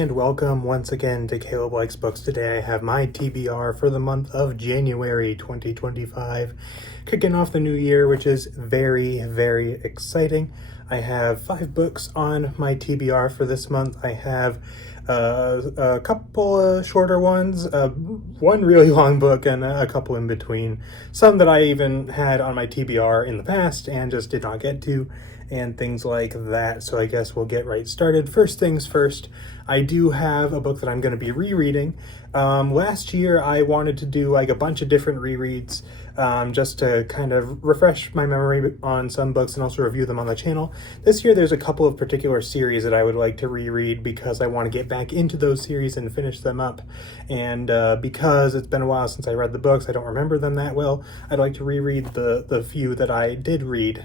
and welcome once again to Caleb Likes Books. Today I have my TBR for the month of January 2025, kicking off the new year, which is very, very exciting. I have 5 books on my TBR for this month. I have a couple shorter ones, one really long book, and a couple in between. Some that I even had on my TBR in the past and just did not get to, and things like that. So I guess we'll get right started. First things first, I do have a book that I'm going to be rereading. Last year I wanted to do like a bunch of different rereads, just to kind of refresh my memory on some books and also review them on the channel. This year there's a couple of particular series that I would like to reread because I want to get back into those series and finish them up. And because it's been a while since I read the books, I don't remember them that well, I'd like to reread the few that I did read.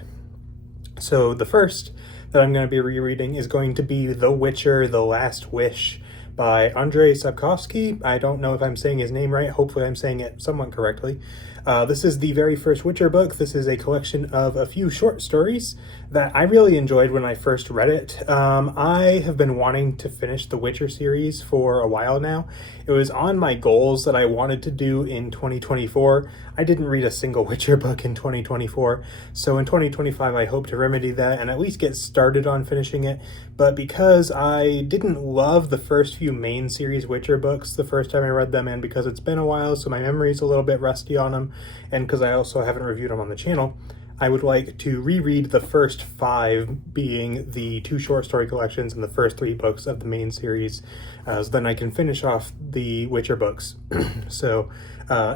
So the first that I'm going to be rereading is going to be The Witcher: The Last Wish by Andrzej Sapkowski. I don't know if I'm saying his name right. Hopefully I'm saying it somewhat correctly. This is the very first Witcher book. This is a collection of a few short stories that I really enjoyed when I first read it. I have been wanting to finish the Witcher series for a while now. It was on my goals that I wanted to do in 2024. I didn't read a single Witcher book in 2024, so in 2025 I hope to remedy that and at least get started on finishing it. But because I didn't love the first few main series Witcher books the first time I read them, and because it's been a while so my memory's a little bit rusty on them, and because I also haven't reviewed them on the channel, I would like to reread the first 5, being the 2 short story collections and the first 3 books of the main series, so then I can finish off the Witcher books. So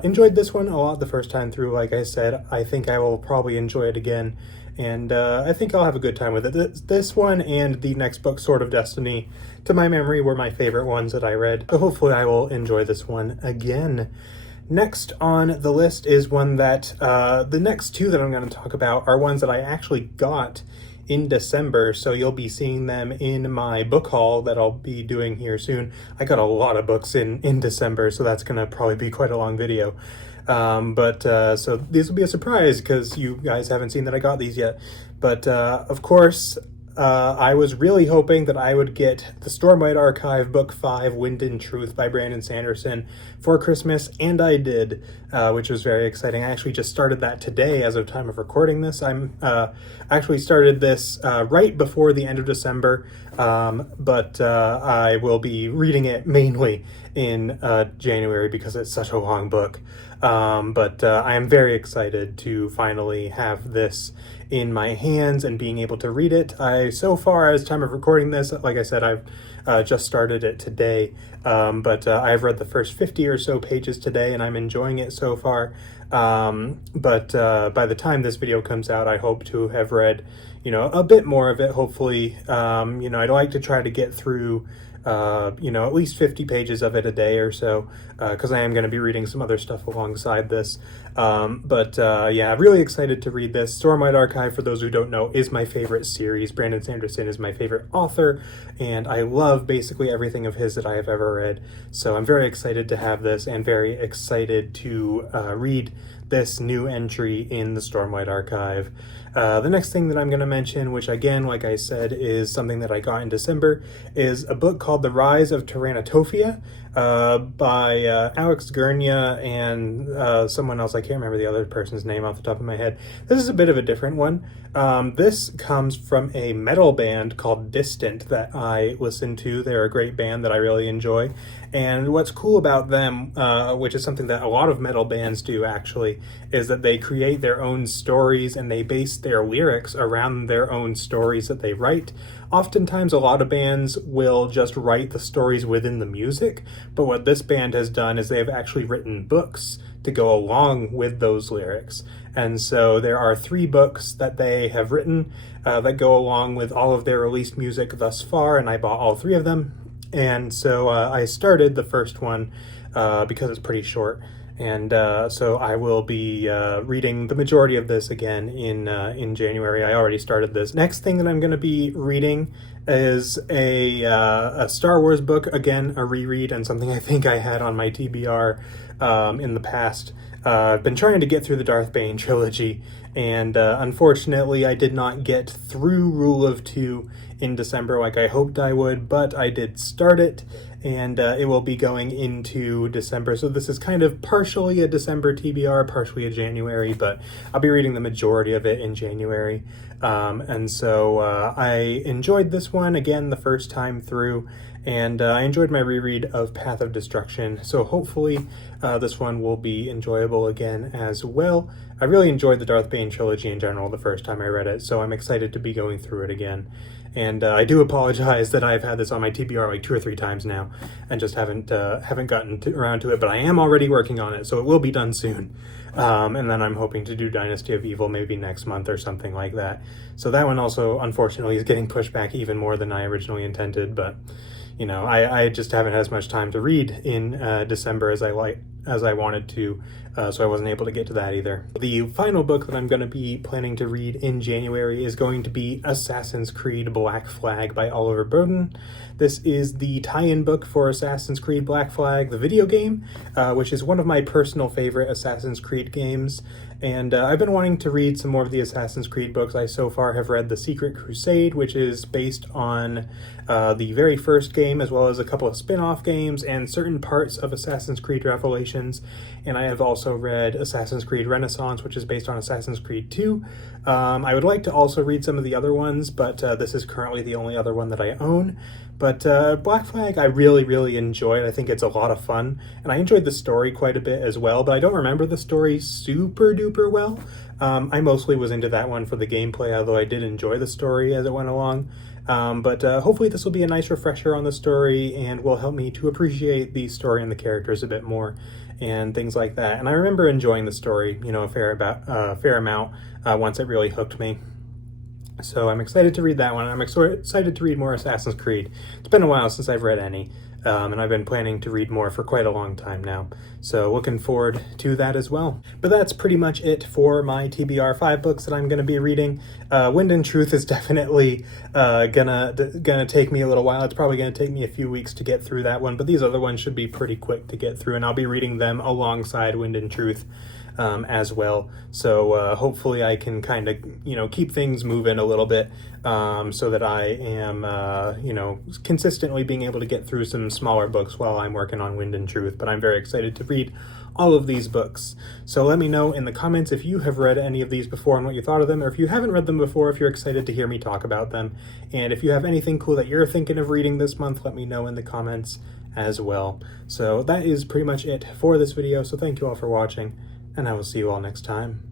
enjoyed this one a lot the first time through. Like I said, I think I will probably enjoy it again, and I think I'll have a good time with it. This one and the next book, Sword of Destiny, to my memory were my favorite ones that I read, so hopefully I will enjoy this one again. Next on the list is one that, the next 2 that I'm going to talk about are ones that I actually got in December, so you'll be seeing them in my book haul that I'll be doing here soon. I got a lot of books in December, so that's going to probably be quite a long video. So these will be a surprise because you guys haven't seen that I got these yet. But of course, I was really hoping that I would get the Stormlight Archive Book 5, Wind and Truth by Brandon Sanderson for Christmas, and I did, which was very exciting. I actually just started that today as of time of recording this. I'm actually started this right before the end of December, but I will be reading it mainly in January because it's such a long book. I am very excited to finally have this in my hands and being able to read it. So far as time of recording this, like I said, I've just started it today, I've read the first 50 or so pages today and I'm enjoying it so far. By the time this video comes out, I hope to have read, a bit more of it, hopefully. I'd like to try to get through at least 50 pages of it a day or so, because I am going to be reading some other stuff alongside this. Really excited to read this. Stormlight Archive, for those who don't know, is my favorite series. Brandon Sanderson is my favorite author, and I love basically everything of his that I have ever read. So I'm very excited to have this and very excited to read this new entry in the Stormlight Archive. The next thing that I'm going to mention, which again, like I said, is something that I got in December, is a book called The Rise of Tyrannotopia by Alex Gurnia and someone else. I can't remember the other person's name off the top of my head. This is a bit of a different one. This comes from a metal band called Distant that I listen to. They're a great band that I really enjoy. And what's cool about them, which is something that a lot of metal bands do actually, is that they create their own stories and they base their lyrics around their own stories that they write. Oftentimes, a lot of bands will just write the stories within the music, but what this band has done is they've actually written books to go along with those lyrics. And so there are 3 books that they have written that go along with all of their released music thus far, and I bought all 3 of them. And so I started the first one because it's pretty short, And so I will be reading the majority of this again in January. I already started this. Next thing that I'm going to be reading is a Star Wars book, again, a reread, and something I think I had on my TBR in the past. I've been trying to get through the Darth Bane trilogy, and unfortunately I did not get through Rule of Two in December like I hoped I would, but I did start it, and it will be going into December. So this is kind of partially a December TBR, partially a January, but I'll be reading the majority of it in January. And so I enjoyed this one again the first time through, and I enjoyed my reread of Path of Destruction, so hopefully this one will be enjoyable again as well. I really enjoyed the Darth Bane trilogy in general the first time I read it, so I'm excited to be going through it again. And I do apologize that I've had this on my TBR like 2 or 3 times now, and just haven't gotten around to it, but I am already working on it, so it will be done soon. And then I'm hoping to do Dynasty of Evil maybe next month or something like that. So that one also, unfortunately, is getting pushed back even more than I originally intended, but you know, I just haven't had as much time to read in December as I wanted to, so I wasn't able to get to that either. The final book that I'm going to be planning to read in January is going to be Assassin's Creed Black Flag by Oliver Bowden. This is the tie-in book for Assassin's Creed Black Flag, the video game, which is one of my personal favorite Assassin's Creed games. And I've been wanting to read some more of the Assassin's Creed books. I so far have read The Secret Crusade, which is based on the very first game, as well as a couple of spin-off games and certain parts of Assassin's Creed Revelations. And I have also read Assassin's Creed Renaissance, which is based on Assassin's Creed 2. I would like to also read some of the other ones, but this is currently the only other one that I own. But Black Flag I really, really enjoyed. I think it's a lot of fun, and I enjoyed the story quite a bit as well, but I don't remember the story super duper well. I mostly was into that one for the gameplay, although I did enjoy the story as it went along. But hopefully this will be a nice refresher on the story and will help me to appreciate the story and the characters a bit more and things like that. And I remember enjoying the story, you know, a fair amount once it really hooked me. So I'm excited to read that one. I'm excited to read more Assassin's Creed. It's been a while since I've read any, and I've been planning to read more for quite a long time now. So looking forward to that as well. But that's pretty much it for my TBR 5 books that I'm going to be reading. Wind and Truth is definitely gonna take me a little while. It's probably going to take me a few weeks to get through that one, but these other ones should be pretty quick to get through, and I'll be reading them alongside Wind and Truth as well. So hopefully I can kind of, you know, keep things moving a little bit so that I am, you know, consistently being able to get through some smaller books while I'm working on Wind and Truth. But I'm very excited to read all of these books. So let me know in the comments if you have read any of these before and what you thought of them, or if you haven't read them before, if you're excited to hear me talk about them. And if you have anything cool that you're thinking of reading this month, let me know in the comments as well. So that is pretty much it for this video. So thank you all for watching, and I will see you all next time.